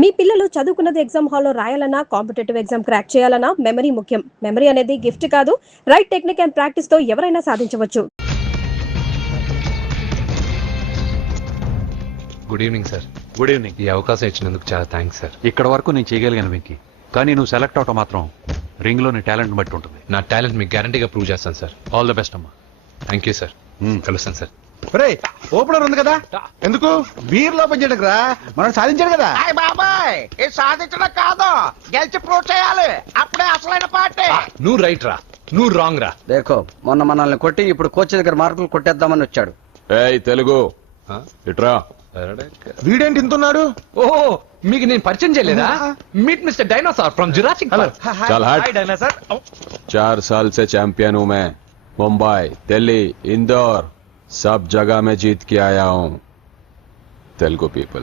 మీ పిల్లలు చదువుకున్నది ఎగ్జామ్ హాల్లో రాయాలన్నా కాంపిటేటివ్ ఎగ్జామ్ క్రాక్ చేయాలన్నా మెమరీ ముఖ్యం. మెమరీ అనేది గిఫ్ట్ కాదు, రైట్ టెక్నిక్ అండ్ ప్రాక్టీస్ తో ఎవరైనా సాధించవచ్చు. Good evening sir. Good evening. ఈ అవకాశం ఇచ్చినందుకు చాలా థ్యాంక్స్ సార్. ఇక్కడ వరకు నేను చేయగలిగాను వెంకీ, కానీ నువ్వు సెలెక్ట్ అవటం మాత్రం రింగ్ లో నీ టాలెంట్ బట్టి ఉంటుంది. నా టాలెంట్ మీకు గ్యారంటీగా ప్రూవ్ చేస్తాను సార్. ఆల్ ద బెస్ట్ అమ్మా. Thank you sir. కలుస్తాను సార్. ఓపెనర్ ఉంది కదా, ఎందుకు బీర్ లో పనిచేయడానికి రా, మనం సాధించాడు కదా. బాబాయ్ ఇది సాధించడం కాదు, గెలిచి ప్రూవ్ చేయాలి, అప్పుడే అసలైన పార్టీ. నువ్వు రైట్ రా, నువ్వు రాంగ్ రా. దేఖో మొన్న మనల్ని కొట్టి ఇప్పుడు కోచ్ దగ్గర మార్కులు కొట్టేద్దామని వచ్చాడు. ఏయ్ తెలుగు ఇట్రా. వీడేంటి ఇంతున్నాడు? ఓహో, మీకు నేను పరిచయం చేయలేదా? Meet mister dinosaur from Jurassic park. चल हट. 4 साल से चैंपियन हूँ मैं. मुंबई, दिल्ली, इंदौर, सब जगह में जीत के आया हूँ. तेलुगु पीपल.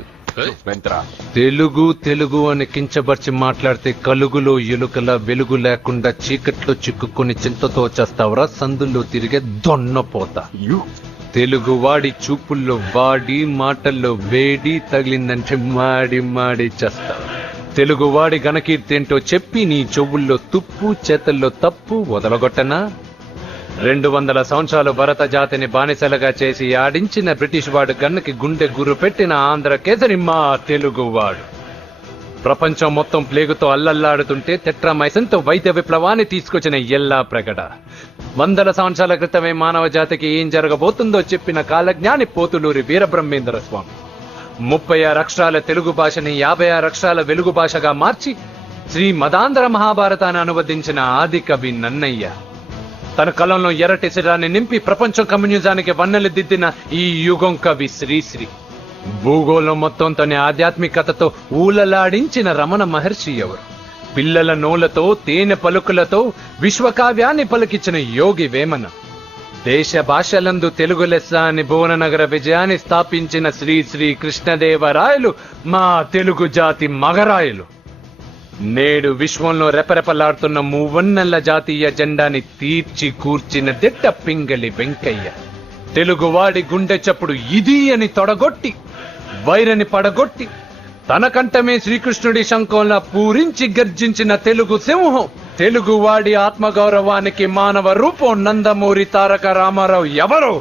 తెలుగు తెలుగు అని కించబర్చి మాట్లాడితే కలుగులో ఎలుకల వెలుగు లేకుండా చీకట్లో చిక్కుకుని చింతతో వచ్చేస్తావరా? సందుల్లో తిరిగే దొన్నపోతా. తెలుగు వాడి చూపుల్లో వాడి మాటల్లో వేడి తగిలిందంటే మాడి మాడి చేస్తావు. తెలుగు వాడి ఘనకీర్తి ఏంటో చెప్పి నీ చెవుల్లో తుప్పు చేతల్లో తప్పు వదలగొట్టనా? 200 సంవత్సరాలు భరత జాతిని బానిసలుగా చేసి ఆడించిన బ్రిటిష్ వాడు గన్నకి గుండె గుర్రు పెట్టిన ఆంధ్ర కేసరి మా తెలుగువాడు. ప్రపంచం మొత్తం ప్లేగుతో అల్లల్లాడుతుంటే టెట్రామైసిన్తో వైద్య విప్లవాన్ని తీసుకొచ్చిన ఎల్లా ప్రగడ. 100 సంవత్సరాల క్రితమే మానవ జాతికి ఏం జరగబోతుందో చెప్పిన కాలజ్ఞాని పోతులూరి వీరబ్రహ్మేంద్ర స్వామి. 36 అక్షరాల తెలుగు భాషని 56 అక్షరాల వెలుగు భాషగా మార్చి శ్రీ మదాంధ్ర మహాభారతాన్ని అనువదించిన ఆది కవి నన్నయ్య. తన కలంలో ఎర్రటి శిరాన్ని నింపి ప్రపంచం కమ్యూనిజానికి వన్నెలు దిద్దిన ఈ యుగం కవి శ్రీశ్రీ. భూగోళం మొత్తం తన ఆధ్యాత్మికతతో ఊలలాడించిన రమణ మహర్షి ఎవరు? పిల్లల నోలతో తేనె పలుకులతో విశ్వకావ్యాన్ని పలికించిన యోగి వేమన. దేశ భాషలందు తెలుగు లెస్స అని భువననగర విజయాన్ని స్థాపించిన శ్రీ శ్రీ కృష్ణదేవరాయలు మా తెలుగు జాతి మగరాయలు. నేడు విశ్వంలో రెపరెపలాడుతున్న మూవన్నెల జాతీయ జెండాని తీర్చి కూర్చిన దిట్ట పింగళి వెంకయ్య. తెలుగువాడి గుండె చప్పుడు ఇది అని తొడగొట్టి వైరని పడగొట్టి తన కంఠమే శ్రీకృష్ణుడి శంఖంలా పూరించి గర్జించిన తెలుగు సింహం. తెలుగువాడి ఆత్మగౌరవానికి మానవ రూపం నందమూరి తారక రామారావు ఎవరు?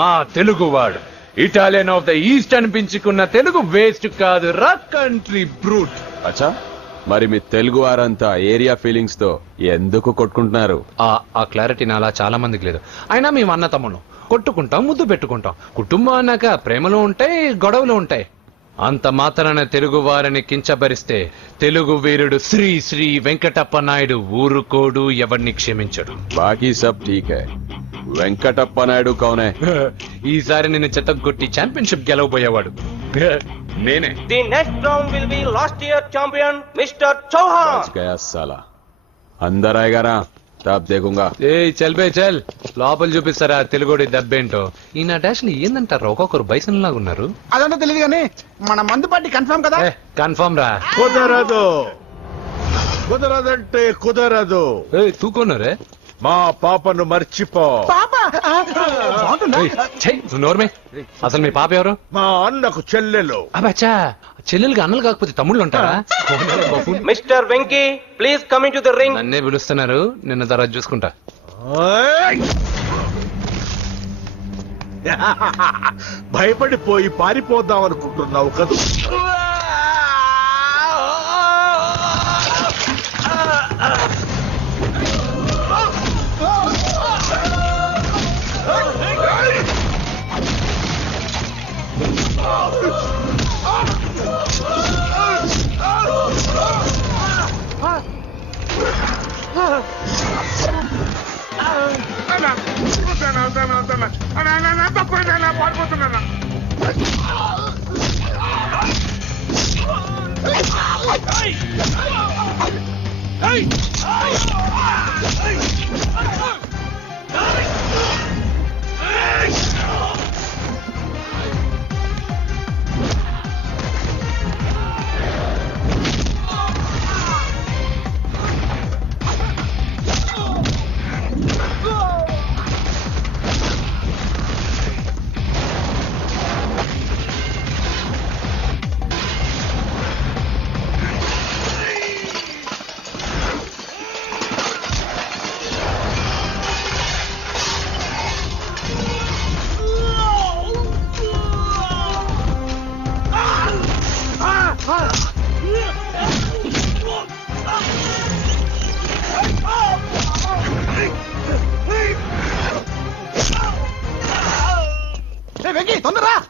మా తెలుగువాడు. ఇటాలియన్ ఆఫ్ ద ఈస్ట్ అనిపించుకున్న తెలుగు వేస్ట్ కాదు రా, కంట్రీ బ్రూట్. అచ్చా, మరి మీ తెలుగు వారంతా ఏరియా ఫీలింగ్స్ తో ఎందుకు కొట్టుకుంటున్నారు? ఆ క్లారిటీ నాలా చాలా మందికి లేదు. అయినా మేము అన్న తమ్ముడు కొట్టుకుంటాం, ముద్దు పెట్టుకుంటాం. కుటుంబం అన్నాక ప్రేమలు ఉంటాయి, గొడవలు ఉంటాయి. అంత మాత్రాన తెలుగు వారిని కించబరిస్తే తెలుగు వీరుడు శ్రీ శ్రీ వెంకటప్ప నాయుడు ఊరుకోడు, ఎవరిని క్షమించడు. బాకీ సబ్ ఠీక్ హై. వెంకటప్ప నాయుడు కౌనే? ఈసారి నేను చెత్తగొట్టి ఛాంపియన్షిప్ గెలవబోయేవాడు నేనే. The next round will be last year champion mister Chauhan. గయా సాలా. అందర్ ఆయేగారా, తబ్ దేఖూంగా. చల్ బే చల్, లోపల చూపిస్తారా తెలుగుడి దెబ్బేంటో. ఈ నా డాష్ ని ఏందంటారు, ఒక్కొక్కరు బైసన్ లాగా ఉన్నారు. అదంతా తెలియదు కానీ మన మందు పార్టీ కన్ఫర్మ్ కదా. కన్ఫర్మ్ రా. కుదరదు, కుదరదంటే కుదరదు. తూకోనరే మా పాపను మర్చిపో. నోర్మే, అసలు మీ పాప ఎవరు? మా అన్నకు చెల్లెలు. అబ్బచ్చా, చెల్లెలుగా అన్నలు కాకపోతే తమ్ముళ్ళు ఉంటారా? Mister Venky please come in to the ring. నన్నే పిలుస్తున్నారు, నిన్న తర్వాత చూసుకుంటా. భయపడిపోయి పారిపోదాం అనుకుంటున్నావు కదా.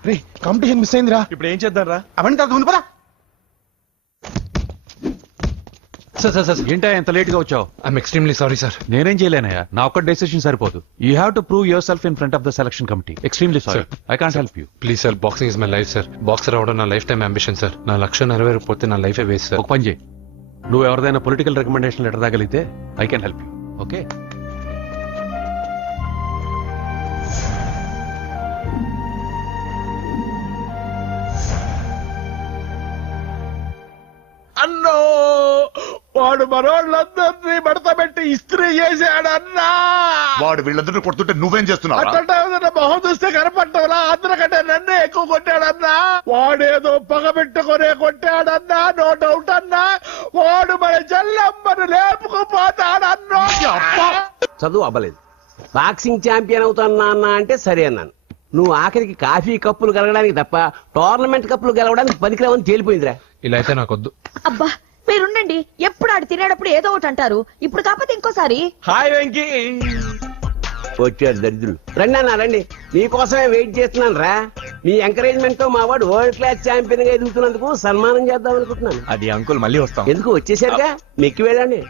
రే కాంపిటీషన్ మిస్ అయిందిరా. ఇప్పుడు ఏం చేద్దాం రా? అవన్నీ తర్వాత ముందు పదా. సార్ సార్ సార్ ఏంటా ఎంత లేట్ గా వచ్చావు? I'm extremely sorry sir. నేనేం చేయలేనయ్యా, నా ఒక్క డెసిషన్ సరిపోదు. You have to prove your self in front of the selection committee. Extremely sorry, I can't help you. Please sir, boxing is my life sir. Boxer అవడం నా life time ambition sir. నా లక్ష్యం నెరవేరకపోతే నా లైఫే waste sir. ఒక పని చేయి, నువ్వు ఎవరిదైనా పొలిటికల్ రికమెండేషన్ లెటర్ రాగలిగితే I can help you. Okay? అన్నో వాడు మనోళ్ళందరినీ మడత పెట్టి ఇస్త్రీ చేశాడన్నా. వాడు వీళ్ళందరినీ కొడుతుంటే నువ్వేం చేస్తున్నావు? అట్లా మొహం చూస్తే కనపడ్డవరా? అందరికంటే నన్నే ఎక్కువ కొట్టాడన్నా. వాడేదో పగ పెట్టుకునే కొట్టాడన్నా, నో డౌట్ అన్నా. వాడు మన జల్లమ్మను లేపుకుపోతాడన్నా. చదువు అవ్వలేదు, బాక్సింగ్ ఛాంపియన్ అవుతున్నా అన్న అంటే సరే అన్నాను. నువ్వు ఆఖరికి కాఫీ కప్పులు గెలవడానికి తప్ప టోర్నమెంట్ కప్పులు గెలవడానికి పనికిరావని తేలిపోయిందిరా. ఇలా అయితే నాకొద్దు. అబ్బా మీరుండండి, ఎప్పుడు ఆడు తినేటప్పుడు ఏదో ఒకటి అంటారు. ఇప్పుడు కాకపోతే ఇంకోసారి. హాయ్ వెంకీ. వచ్చాడు దరిద్రులు. రండి అన్న రండి, మీకోసమే వెయిట్ చేస్తున్నాను రా. మీ ఎంకరేజ్మెంట్ తో మా వాడు వరల్డ్ క్లాస్ ఛాంపియన్ గా ఎదుగుతున్నందుకు సన్మానం చేద్దాం అనుకుంటున్నాను. అది అంకుల్ మళ్ళీ వస్తాం. ఎందుకు వచ్చేసరిగా మెక్కి వెళ్ళండి.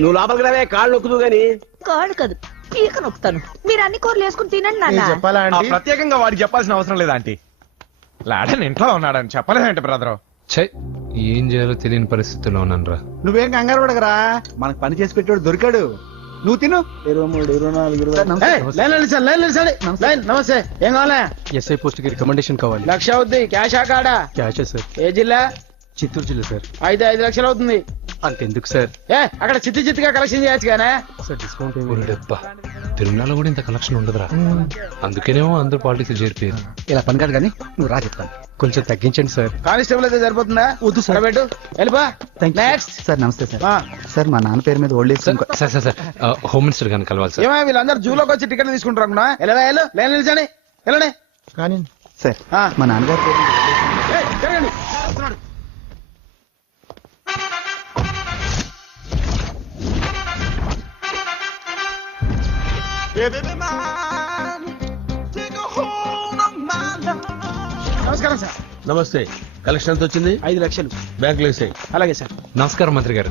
నువ్వు లోపలికి రావే, కాళ్ళు నొక్కుదు గాని. కాడు కాదు, పీక నొక్కుతాను. మీరు అన్ని కూరలు వేసుకుని తినండి నాన్న. చెప్పాలా ఆంటీ? ప్రత్యేకంగా వాడికి చెప్పాల్సిన అవసరం లేదా ఆంటీ? లాడన్ ఇంట్లో ఉన్నాడని చెప్పలేదంటే బ్రదర్. ఛై, ఏం చేయాలో తెలియని పరిస్థితిలో ఉన్నాను రా. నువ్వేం కంగారు పడకరా, మనకు పని చేసి పెట్టాడు దొరికాడు. నువ్వు తిను. 23, 24, 20. నమస్తే, ఏం కావాలా? ఎస్ఐ పోస్ట్ కి రికమెండేషన్ కావాలి. 1,00,000 అవుద్ది. క్యాషా కాడా? Cash sir. ఏ జిల్లా? చిత్తూరు జిల్లా సార్. 5 లక్షలు అవుతుంది. అంతెందుకు సార్? అక్కడ చిత్తుగా కలెక్షన్ చేయొచ్చు కానీ. సార్ డిస్కౌంట్ ఒరే డబ్బా, తిరుమలలో కూడా ఇంత కలెక్షన్ ఉండదురా. అందుకేనేమో అందరూ పాలిటిక్స్ చేరిపోయారు. ఇలా పని కాదు కానీ నువ్వు రా చెప్తాను. కొంచెం తగ్గించండి సార్. కానిస్టేబుల్ అయితే సరిపోతుందా? వద్దు సార్. పెట్టు, వెళ్ళిపా. నెక్స్ట్. సార్ నమస్తే సార్. సార్ మా నాన్న పేరు మీద old age sir sir sir, home minister గారిని కలవాలి సార్. ఏమో వీళ్ళందరూ జూలోకి వచ్చి టికెట్ తీసుకుంటారు అనుకున్నా. వెళ్ళు, లైన్ నిలిచండి, వెళ్ళండి. కానీ సార్ మా నాన్నగారి పేరు జరగండి. నమస్కారం సార్. నమస్తే. కలెక్షన్ ఎంత వచ్చింది? 5 లక్షలు. బ్యాంకులో వేసాయి. అలాగే సార్. నమస్కారం మంత్రి గారు.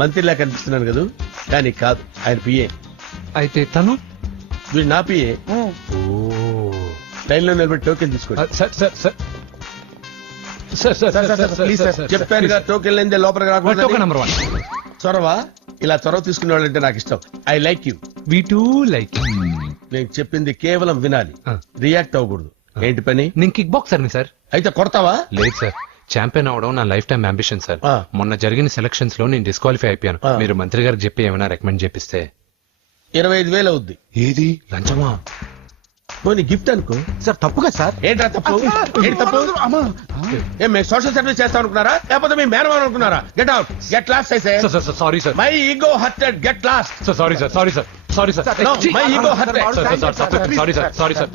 మంత్రిలా కనిపిస్తున్నాను కదా, కానీ కాదు, ఆయన పిఏ. అయితే తను వీడు నా పిఏ. లైన్ లో నిలబెట్టి టోకెన్ తీసుకోండి. Sir sir sir sir sir sir please sir. చెప్పాను కదా, టోకెన్ లేనిదే లోపలికి టోకెన్ రాకూడదు. నెంబర్ 1. చొరవ, ఇలా చొరవ తీసుకునే వాళ్ళంటే నాకు ఇష్టం. I like you. We two like. నేను చెప్పింది కేవలం వినాలి, ఆ. రియాక్ట్ అవ్వకూడదు. ఏంటి పని? నేను కిక్ బాక్సర్ని సార్. అయితే కొడతావా? లేదు సార్, ఛాంపియన్ అవడం నా లైఫ్ టైం అంబిషన్ సార్. ఆ. మొన్న జరిగిన సెలక్షన్స్ లో నేను డిస్క్వాలిఫై అయిపోయాను. ఆ. మీరు మంత్రి గారికి చెప్పి ఏమైనా రికమెండ్ చేపిస్తే. 25,000 అవుద్ది. ఏది లంచమా? పోనీ గిఫ్ట్ అనుకో. సార్ తప్పుగా సార్. ఏంట్రా తప్పు? ఏంటి తప్పు? ఏం మేము సోషల్ సర్వీస్ చేస్తాం అనుకున్నారా, లేకపోతే మీ మేనమాన్ అనుకున్నారా? గెట్ అవుట్, గెట్ లాస్ట్ అయితే. Sorry sir. My ego hurted, get lost. Sorry sir, sorry sir, sorry sir. My ego hurted. Sorry sir, sorry sir.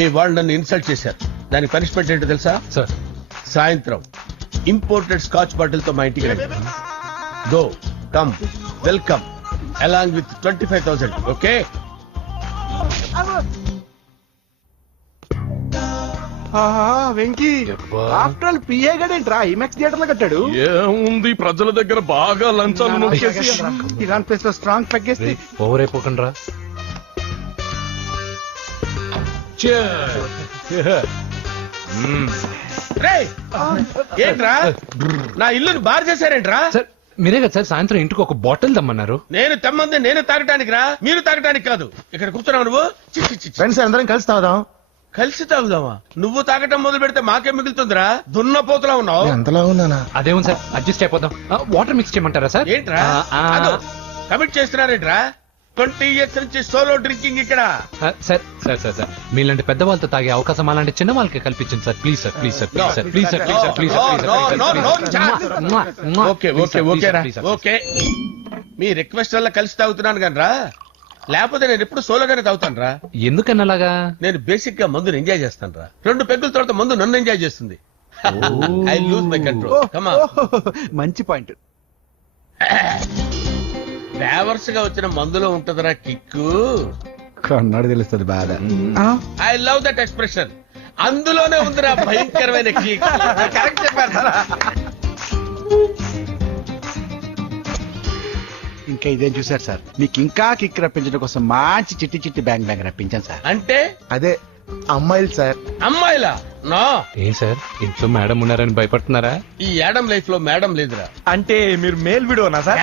మీ వాళ్ళు నన్ను ఇన్సల్ట్ చేశారు. దానికి పనిష్మెంట్ ఏంటో తెలుసా? సార్ సాయంత్రం ఇంపోర్టెడ్ స్కాచ్ బాటిల్ తో మా ఇంటికి రండి. Go, come, welcome along with 25,000. Okay? Venky after all PA గడేంట్రా ఇమెక్స్ థియేటర్ లో కట్టాడు. ఏముంది, ప్రజల దగ్గర బాగా లంచాలు నొక్కేసి ఇరాన్ ప్లేస్ లో స్ట్రాంగ్ పెగ్గేసి. ఓవర్ అయిపోకండి రా. రేయ్, ఏంట్రా నా ఇల్లుని బార్ చేశారేంట్రా? సార్ మీరే కదా సార్ సాయంత్రం ఇంటికి ఒక బాటిల్ దమ్మన్నారు. నేను తెమ్మంది నేను తాగటానికి రా, మీరు తాగటానికి కాదు. ఇక్కడ కూర్చున్నావు నువ్వు. చి, చి, చి, చి. ఫ్రెండ్స్ అందరం కలిసి తాగుదాం. కలిసి తాగుదామా? నువ్వు తాగటం మొదలు పెడితే మాకే మిగులుతుందిరా. దున్నపోతులా ఉన్నావు. ఎంతలా ఉన్నానా? అదేమో సార్, అడ్జస్ట్ అయిపోదాం. వాటర్ మిక్స్ చేయమంటారా సార్? ఏంట్రా కమిట్ చేస్తున్నారేంట్రా? 20 years నుంచి సోలో డ్రింకింగ్ ఇక్కడ. సార్ సార్ సార్ సార్ మీలాంటి పెద్ద వాళ్ళతో తాగే అవకాశం అలాంటి చిన్న వాళ్ళకి కల్పించండి sir. Please sir, please sir, please sir, please sir, please sir, please sir. Okay okay okay రా, ఓకే. మీ రిక్వెస్ట్ వల్ల కలిసి తాగుతున్నాను కానీ రా, లేకపోతే నేను ఎప్పుడు సోలోగానే తాగుతాను రా. ఎందుకన్నా అలాగా? నేను బేసిక్ గా మందుని ఎంజాయ్ చేస్తాను రా. 2 పెగ్గుల తర్వాత మందు నన్ను ఎంజాయ్ చేస్తుంది. I lose my control. Come on. మంచి పాయింట్. ఫ్లేవర్స్ గా వచ్చిన మందులో ఉంటదిరా కిక్కు. కన్నాడు తెలుస్తుంది బాధ. I love that expression. అందులోనే ఉందిరా భయంకరమైన kick. కరెక్ట్ చెప్పారు సార్. ఇంకా ఇదేం చూసారు సార్, మీకు ఇంకా కిక్ రప్పించడం కోసం మంచి చిట్టి చిట్టి బ్యాంగ్ బ్యాంగ్ రప్పించాను సార్. అంటే అదే అమ్మాయిలు సార్. అమ్మాయిలా? నో. ఏం సార్ ఇంట్లో మేడం ఉన్నారని భయపడుతున్నారా? ఈ యాడమ్ లైఫ్ లో మేడం లేదురా. అంటే మీరు మేల్ వీడియోనా సార్?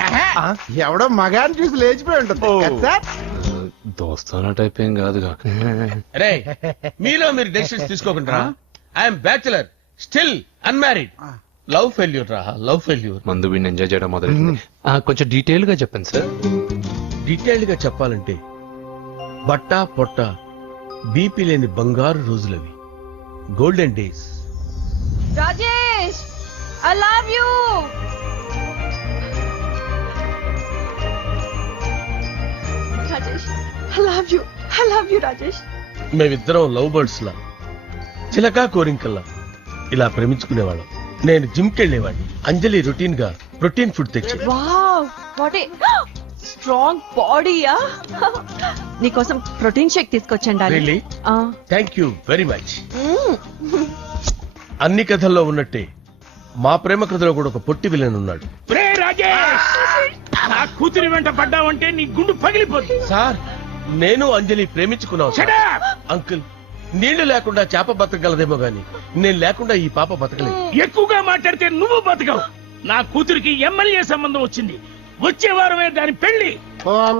ఎవడో మగాన్ని చూసి లేచిపోయి ఉంటుంది కదా సార్. దోస్తానా టైప్ ఏం కాదుగా. రే మీలో మీరు డెసిషన్స్ తీసుకోకుండా. I'm bachelor, still unmarried. Love failure రా, లవ్ ఫెయిల్యూర్. మందు వీడిని ఎంజాయ్ చేయడం మొదలైంది. కొంచెం డీటెయిల్ గా చెప్పండి సార్. డీటెయిల్డ్ గా చెప్పాలంటే బట్టా పొట్ట బీపీ లేని బంగారు రోజులవి, golden days. Rajesh, I love you. Rajesh, I love you, I love you Rajesh. మేమిద్దరం లవ్ బర్డ్స్ లా, చిలకా కోరింకల్లా ఇలా ప్రేమించుకునేవాళ్ళం. నేను జిమ్ కెళ్ళేవాడిని, అంజలి రొటీన్ గా ప్రోటీన్ ఫుడ్ తెచ్చి. వావ్, వాట్ ఏ స్ట్రాంగ్ బాడీయా. నీకోసం ప్రోటీన్ షేక్ తీసుకొచ్చండి. Really? Thank you very much. అన్ని కథల్లో ఉన్నట్టే మా ప్రేమ కథలో కూడా ఒక పొట్టి విలన్ ఉన్నాడు. కూతురి వెంట పడ్డావంటే నీ గుండు పగిలిపోతుంది. సార్ నేను అంజలి ప్రేమించుకున్నాను సార్. అంకుల్, నీళ్లు లేకుండా చేప బతకగలదేమో గాని నేను లేకుండా ఈ పాప బతకలేదు. ఎక్కువగా మాట్లాడితే నువ్వు బతకవు. నా కూతురికి ఎమ్మెల్యే సంబంధం వచ్చింది. వచ్చే వారమే దాని పెళ్లి. ఓం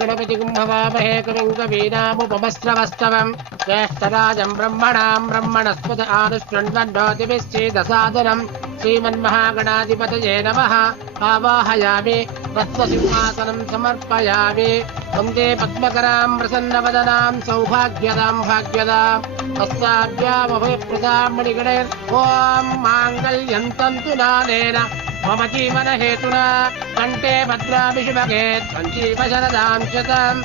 గణపతి కుంభవామహే కవిం కవీనాముపమస్రవస్తవం జ్యేష్ఠరాజం బ్రహ్మణాం బ్రహ్మణస్పద ఆనుష్ణ్వన్నోతిభిశ్చేదసాదనం శ్రీమన్మహాగణాధిపతయే నమః. ఆవాహయామి తత్వసింహాసనం సమర్పయామి. వందే పద్మకరాం ప్రసన్నవదనాం సౌభాగ్యదాం భాగ్యదాం హస్తాభ్యామభయప్రదాం మణిగణైర్. ఓం మాంగళ్యం తంతు నానేన మమ జీవన హేతునా కంటే భద్రామి శుభగే సంజీవ శరదాం శతం.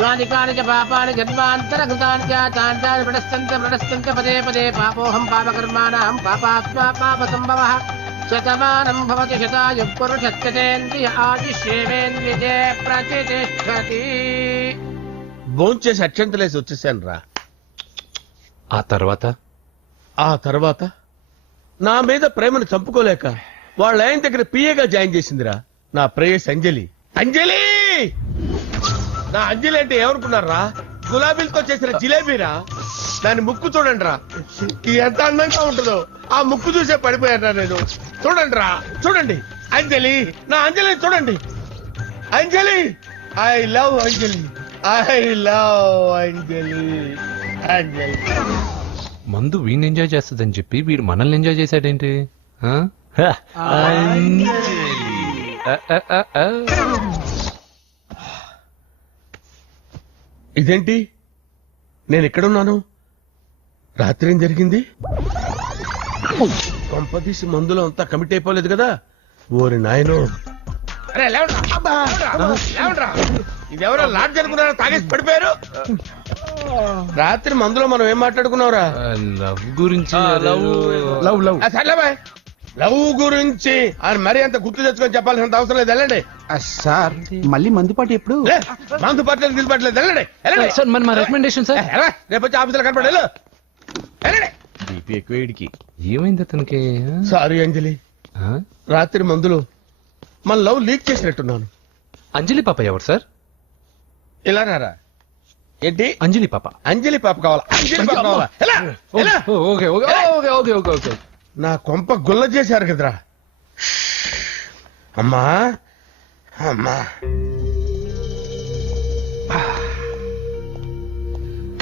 యాని కాని చ పాపాని జన్మాంతరకృతాని చ తాని ప్రణశ్యంత పదే పదే పాపోహం పాపకర్మాణాం పాపాత్మా పాప సంభవః. శతమానం భవతి శతాయుః పురుషస్యేంద్రియ ఆదిశ్యేవేంద్రియే ప్రతిష్ఠతి. భోంచేసి అక్షంతలేసి వచ్చేసాను రా. ఆ తర్వాత నా మీద ప్రేమను చంపుకోలేక వాళ్ళ ఆయన దగ్గర పిఏగా జాయిన్ చేసిందిరా నా ప్రేయస్ అంజలి. అంజలి, నా అంజలి అంటే ఏమనుకున్నారా? గులాబీలతో చేసిన జిలేబీరా. దాని ముక్కు చూడండి రా, ఎంత అందంగా ఉంటుందో. ఆ ముక్కు చూసే పడిపోయారా నేను. చూడండి రా, చూడండి అంజలి, నా అంజలి చూడండి. Anjali, I love Anjali, I love Anjali. Anjali మందు వీడిని ఎంజాయ్ చేస్తుందని చెప్పి వీడు మనల్ని ఎంజాయ్ చేశాడేంటి? ఇదేంటి, నేను ఎక్కడున్నాను? రాత్రి ఏం జరిగింది? కొంపదీసి మందులో అంతా కమిట్ అయిపోలేదు కదా? ఓరి నాయనో. ఇదెవరో లాడ్ జరుగుతున్నారో తాగేసి పడిపోయారు. రాత్రి మందులో మనం ఏం మాట్లాడుకున్నావురా? లవ్ గురించి. లవ్ గురించి ఆయన మరీ అంత గుర్తు తెచ్చుకొని చెప్పాల్సినంత అవసరం లేదు. వెళ్ళండి సార్, మళ్ళీ మందుపాటి ఎప్పుడు? మందు పట్టలేదు నిలబట్టలేదు. వెళ్ళండి సార్ మరి మా రికమెండేషన్ సార్. రేపు వచ్చి ఆఫీసులో కనపడి వెళ్ళండి. ఏమైంది అతనికి? సారీ అంజలి, రాత్రి మందులో మన లవ్ లీక్ చేసినట్టున్నాను. అంజలి పాప ఎవరు సార్? ఇలా రారా. ఏంటి అంజలి పాప? అంజలి పాప కావాలా? అంజలి పాప కావాలా? Okay okay okay okay okay. నా కొంప గుల్ల చేశారు కదరా. అమ్మా అమ్మా,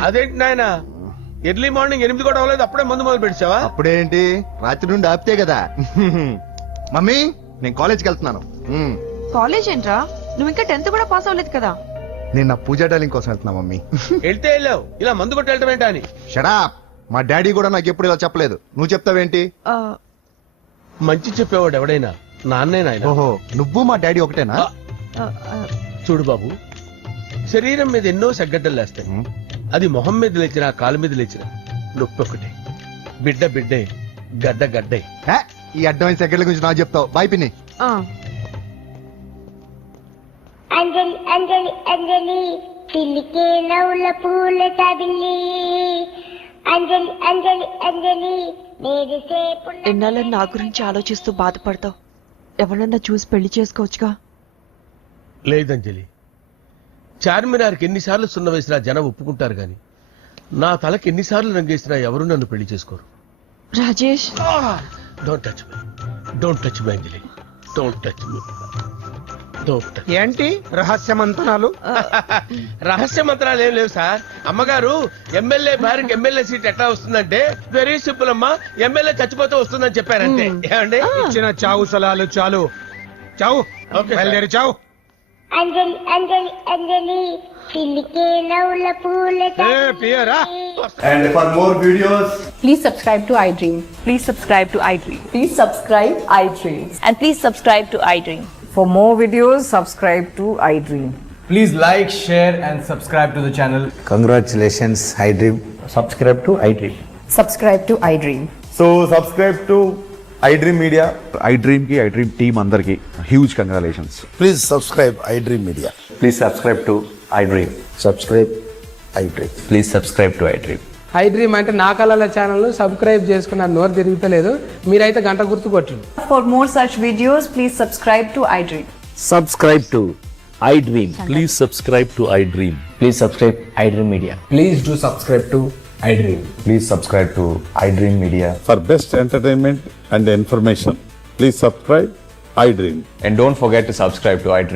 అదేంటి నాయన ఎర్లీ మార్నింగ్ 8 కూడా అవ్వలేదు, అప్పుడే మందు మొదలు పెట్టావా? అప్పుడేంటి, రాత్రి నుండి ఆపితే కదా. మమ్మీ, నేను కాలేజ్కి వెళ్తున్నాను. కాలేజ్ ఏంట్రా? నువ్వు ఇంకా 10th కూడా పాస్ అవ్వలేదు కదా. నేను నా పూజా డాలింగ్ కోసం వెళ్తున్నా మమ్మీ. వెళ్తే వెళ్ళావు, ఇలా మందు కొట్టి వెళ్ళటం ఏంటా అని. షడా, మా డాడీ కూడా నాకు ఎప్పుడు ఇలా చెప్పలేదు. నువ్వు చెప్తావేంటి? మంచి చెప్పేవాడు ఎవడైనా నాన్నే నాయన. ఓహో, నువ్వు మా డాడీ ఒకటేనా? చూడు బాబు, శరీరం మీద ఎన్నో సగ్గడ్డలు లేస్తాయి. అది మొహం మీద లేచినా కాలు మీద లేచినా నొప్పి ఒకటే. బిడ్డ బిడ్డే, గడ్డ గడ్డే. ఈ అడ్వాన్స్ సెకండ్ల గురించి నాకు చెప్తావు. బాయ్ పిన్ని. అంజలి అంజలి అంజలి పిల్లికే నవ్వుల పూల తబిల్లి అంజలి అంజలి అంజలి నేరిసేపు ఎన్నాళ్ళని నా గురించి ఆలోచిస్తూ బాధపడతావు ఎవరన్నా చూసి పెళ్లి చేసుకోవచ్చుగా. లేదంజలి, చార్మినార్కి ఎన్నిసార్లు సున్న వేసినా జనం ఒప్పుకుంటారు గాని నా తలకి ఎన్నిసార్లు రంగేసినా ఎవరు నన్ను పెళ్లి చేసుకోరు. Rajesh, don't touch me, don't touch me Anjali, don't touch me, don't touch. ఏంటి రహస్య మంతనాలు? రహస్య మంత్రాలు ఏం లేవు సార్. అమ్మగారు ఎమ్మెల్యే భార్యకి ఎమ్మెల్యే సీట్ ఎట్లా వస్తుందంటే వెరీ సింపుల్ అమ్మా, ఎమ్మెల్యే చచ్చిపోతే వస్తుందని చెప్పారంటే. ఏమండి? ఇచ్చిన చావు సలాలు చాలు. చావు, బయలుదేరి చావు. అంజలి అంజలి అంజలి పిల్లికే నవ్వుల పూల పియరా. And for more videos, Please subscribe to iDream. Please subscribe to iDream. Please subscribe iDream. And please subscribe to iDream. For more videos, subscribe to iDream. Please like, share and subscribe to the channel. congratulations, iDream. Subscribe to iDream. Subscribe to iDream. So subscribe to iDream Media. iDream ki iDream team andarki huge congratulations. Please subscribe iDream Media. Please subscribe to iDream. Subscribe iDream. Please subscribe to iDream. iDream అంటే నా కళల channel subscribe చేసుకున్న నోరు తిరుగుతలేదు. మీరైతే గంట గుర్తు కొట్టండి. For more such videos, please subscribe to iDream. Subscribe to iDream. Please subscribe to iDream. Please subscribe iDream Media. Please do subscribe to iDream. Please subscribe to iDream Media. For best entertainment and information, please subscribe iDream. And don't forget to subscribe to iDream.